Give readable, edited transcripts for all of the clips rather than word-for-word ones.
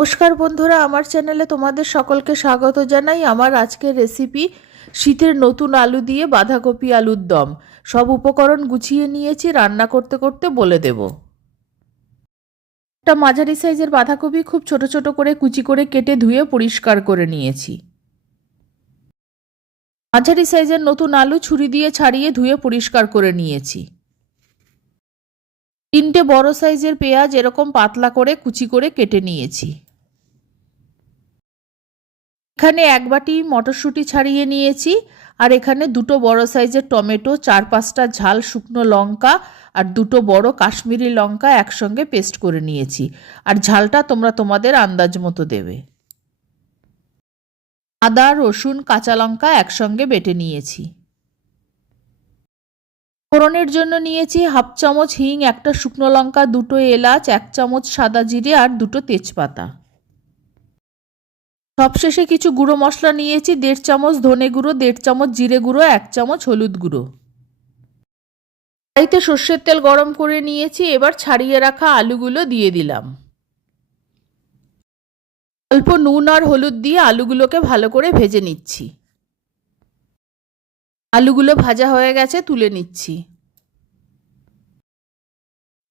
নমস্কার বন্ধুরা, আমার চ্যানেলে তোমাদের সকলকে স্বাগত জানাই। আমার আজকের রেসিপি শীতের নতুন আলু দিয়ে বাঁধাকপি আলুর দম। সব উপকরণ গুছিয়ে নিয়েছি, রান্না করতে করতে বলে দেব। একটা মাঝারি সাইজের বাঁধাকপি খুব ছোট ছোট করে কুচি করে কেটে ধুয়ে পরিষ্কার করে নিয়েছি। মাঝারি সাইজের নতুন আলু ছুরি দিয়ে ছাড়িয়ে ধুয়ে পরিষ্কার করে নিয়েছি। 3টে বড় সাইজের পেঁয়াজ এরকম পাতলা করে কুচি করে কেটে নিয়েছি। এখানে 1 বাটি মটরশুঁটি ছাড়িয়ে নিয়েছি, আর এখানে 2টো বড় সাইজের টমেটো, 4-5টা ঝাল শুকনো লঙ্কা আর 2টো বড় কাশ্মীরি লঙ্কা একসঙ্গে পেস্ট করে নিয়েছি। আর ঝালটা তোমরা তোমাদের আন্দাজ মতো দেবে। আদা, রসুন, কাঁচা লঙ্কা একসঙ্গে বেটে নিয়েছি। ফোড়নের জন্য নিয়েছি 1/2 চামচ হিং, 1টা শুকনো লঙ্কা, 2টো এলাচ, 1 চামচ সাদা জিরে আর 2টো তেজপাতা। সবশেষে কিছু গুঁড়ো মশলা নিয়েছি, 1.5 চামচ ধনে গুঁড়ো, 1.5 চামচ জিরে গুঁড়ো, 1 চামচ হলুদ গুঁড়ো। কড়াইতে সর্ষের তেল গরম করে নিয়েছি, এবার ছাড়িয়ে রাখা আলুগুলো দিয়ে দিলাম। অল্প নুন আর হলুদ দিয়ে আলুগুলোকে ভালো করে ভেজে নিচ্ছি। আলুগুলো ভাজা হয়ে গেছে, তুলে নিচ্ছি।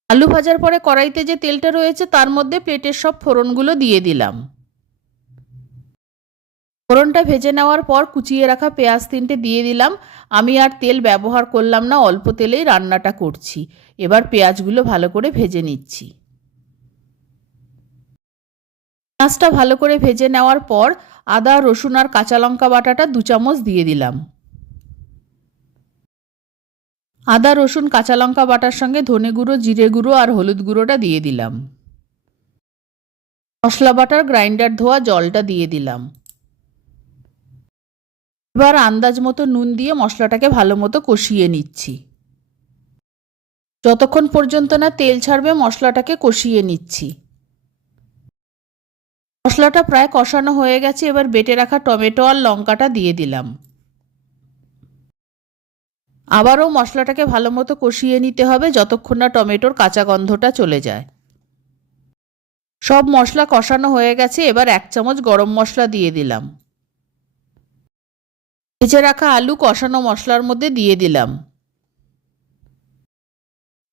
আলু ভাজার পরে কড়াইতে যে তেলটা রয়েছে তার মধ্যে প্লেটের সব ফোড়নগুলো দিয়ে দিলাম। ফোড়নটা ভেজে নেওয়ার পর কুচিয়ে রাখা পেঁয়াজ 3টে দিয়ে দিলাম। আমি আর তেল ব্যবহার করলাম না, অল্প তেলেই রান্নাটা করছি। এবার পেঁয়াজগুলো ভালো করে ভেজে নিচ্ছি। পেঁয়াজটা ভালো করে ভেজে নেওয়ার পর আদা, রসুন আর কাঁচা লঙ্কা বাটাটা 2 চামচ দিয়ে দিলাম। আদা, রসুন, কাঁচা লঙ্কা বাটার সঙ্গে ধনে গুঁড়ো, জিরে গুঁড়ো আর হলুদ গুঁড়োটা দিয়ে দিলাম। মশলা বাটার গ্রাইন্ডার ধোয়া জলটা দিয়ে দিলাম। এবার আন্দাজ মতো নুন দিয়ে মশলাটাকে ভালো মতো কষিয়ে নিচ্ছি। যতক্ষণ পর্যন্ত না তেল ছাড়বে মশলাটাকে কষিয়ে নিচ্ছি। মশলাটা প্রায় কষানো হয়ে গেছে, এবার বেটে রাখা টমেটো আর লঙ্কাটা দিয়ে দিলাম। আবারও মশলাটাকে ভালো মতো কষিয়ে নিতে হবে যতক্ষণ না টমেটোর কাঁচা গন্ধটা চলে যায়। সব মশলা কষানো হয়ে গেছে, এবার 1 চামচ গরম মশলা দিয়ে দিলাম। ভেজে রাখা আলু কষানো মশলার মধ্যে দিয়ে দিলাম।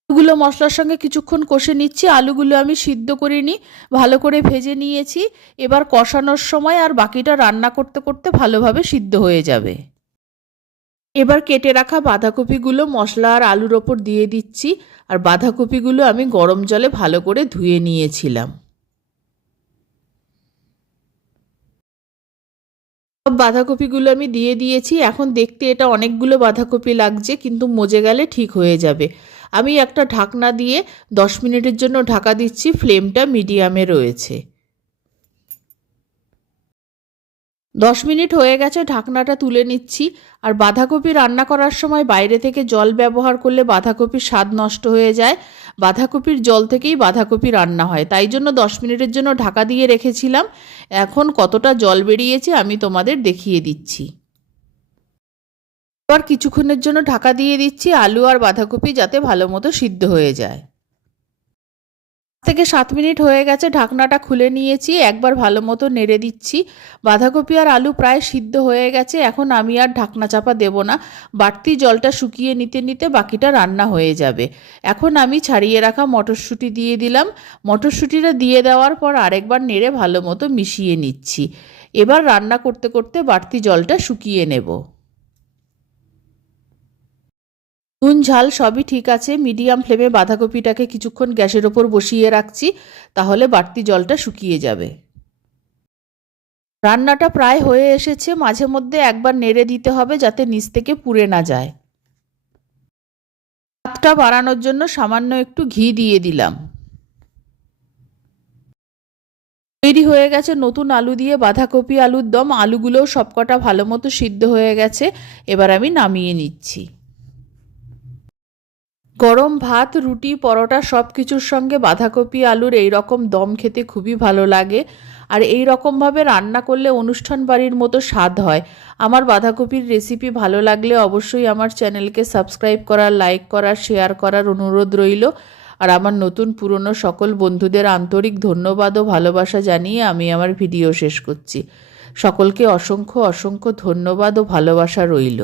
আলুগুলো মশলার সঙ্গে কিছুক্ষণ কষে নিচ্ছি। আলুগুলো আমি সিদ্ধ করিনি, ভালো করে ভেজে নিয়েছি। এবার কষানোর সময় আর বাকিটা রান্না করতে করতে ভালোভাবে সিদ্ধ হয়ে যাবে। এবার কেটে রাখা বাঁধাকপিগুলো মশলা আর আলুর ওপর দিয়ে দিচ্ছি। আর বাঁধাকপিগুলো আমি গরম জলে ভালো করে ধুয়ে নিয়েছিলাম। সব বাঁধাকপিগুলো আমি দিয়ে দিয়েছি। এখন দেখতে এটা অনেকগুলো বাঁধাকপি লাগছে, কিন্তু মজে গেলে ঠিক হয়ে যাবে। আমি একটা ঢাকনা দিয়ে 10 মিনিটের জন্য ঢাকা দিচ্ছি। ফ্লেমটা মিডিয়ামে রয়েছে। 10 মিনিট হয়ে গেছে, ঢাকনাটা তুলে নিচ্ছি। আর বাঁধাকপি রান্না করার সময় বাইরে থেকে জল ব্যবহার করলে বাঁধাকপির স্বাদ নষ্ট হয়ে যায়। বাঁধাকপির জল থেকেই বাঁধাকপি রান্না হয়, তাই জন্য 10 মিনিটের জন্য ঢাকা দিয়ে রেখেছিলাম। এখন কতটা জল বেরিয়েছে আমি তোমাদের দেখিয়ে দিচ্ছি। এবার কিছুক্ষণের জন্য ঢাকা দিয়ে দিচ্ছি, আলু আর বাঁধাকপি যাতে ভালো মতো সিদ্ধ হয়ে যায়। 7 মিনিট হয়ে গেছে, ঢাকনাটা খুলে নিয়েছি। একবার ভালো মতো নেড়ে দিচ্ছি। বাঁধাকপি আর আলু প্রায় সিদ্ধ হয়ে গেছে। এখন আমি আর ঢাকনা চাপা দেব না, বাড়তি জলটা শুকিয়ে নিতে নিতে বাকিটা রান্না হয়ে যাবে। এখন আমি ছাড়িয়ে রাখা মটরশুঁটি দিয়ে দিলাম। মটরশুঁটিটা দিয়ে দেওয়ার পর আরেকবার নেড়ে ভালো মতো মিশিয়ে নিচ্ছি। এবার রান্না করতে করতে বাড়তি জলটা শুকিয়ে নেব। নুন ঝাল সবই ঠিক আছে। মিডিয়াম ফ্লেমে বাঁধাকপিটাকে কিছুক্ষণ গ্যাসের ওপর বসিয়ে রাখছি, তাহলে বাড়তি জলটা শুকিয়ে যাবে। রান্নাটা প্রায় হয়ে এসেছে। মাঝে মধ্যে একবার নেড়ে দিতে হবে যাতে নিচ থেকে পুড়ে না যায়। স্বাদটা বাড়ানোর জন্য সামান্য একটু ঘি দিয়ে দিলাম। তৈরি হয়ে গেছে নতুন আলু দিয়ে বাঁধাকপি আলুর দম। আলুগুলোও সবকটা ভালো মতো সিদ্ধ হয়ে গেছে। এবার আমি নামিয়ে নিচ্ছি। গরম ভাত, রুটি, পরোটা সব কিছুর সঙ্গে বাঁধাকপি আলুর এই রকম দম খেতে খুবই ভালো লাগে। আর এই রকমভাবে রান্না করলে অনুষ্ঠান বাড়ির মতো স্বাদ হয়। আমার বাঁধাকপির রেসিপি ভালো লাগলে অবশ্যই আমার চ্যানেলকে সাবস্ক্রাইব করার, লাইক করার, শেয়ার করার অনুরোধ রইল। আর আমার নতুন পুরনো সকল বন্ধুদের আন্তরিক ধন্যবাদ ও ভালোবাসা জানিয়ে আমি আমার ভিডিও শেষ করছি। সকলকে অসংখ্য অসংখ্য ধন্যবাদ ও ভালোবাসা রইল।